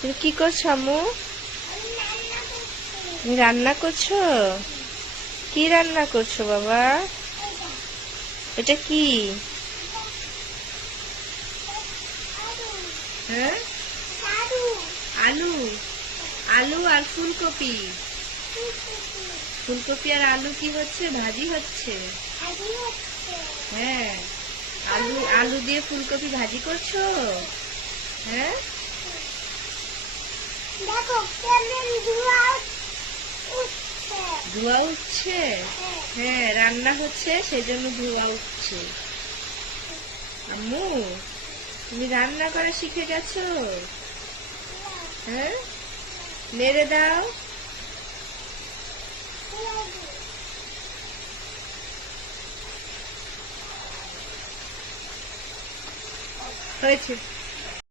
তুমি কি করছো আম্মু? তুমি রান্না করছো? কি রান্না করছো বাবা? এটা কি? হ্যাঁ, আলু। আলু আর ফুলকপি। ফুলকপি আর আলু কি হচ্ছে? ভাজি হচ্ছে। হ্যাঁ, আলু আলু দিয়ে ফুলকপি ভাজি করছো? হ্যাঁ, দেখো কেমন ধোঁয়া উঠছে। ধোঁয়া উঠছে। হ্যাঁ, রান্না হচ্ছে সেজন্য ধোঁয়া উঠছে। আম্মু, তুমি রান্না করা শিখে গেছো? হ্যাঁ, নেড়ে দাও। হয়েছে।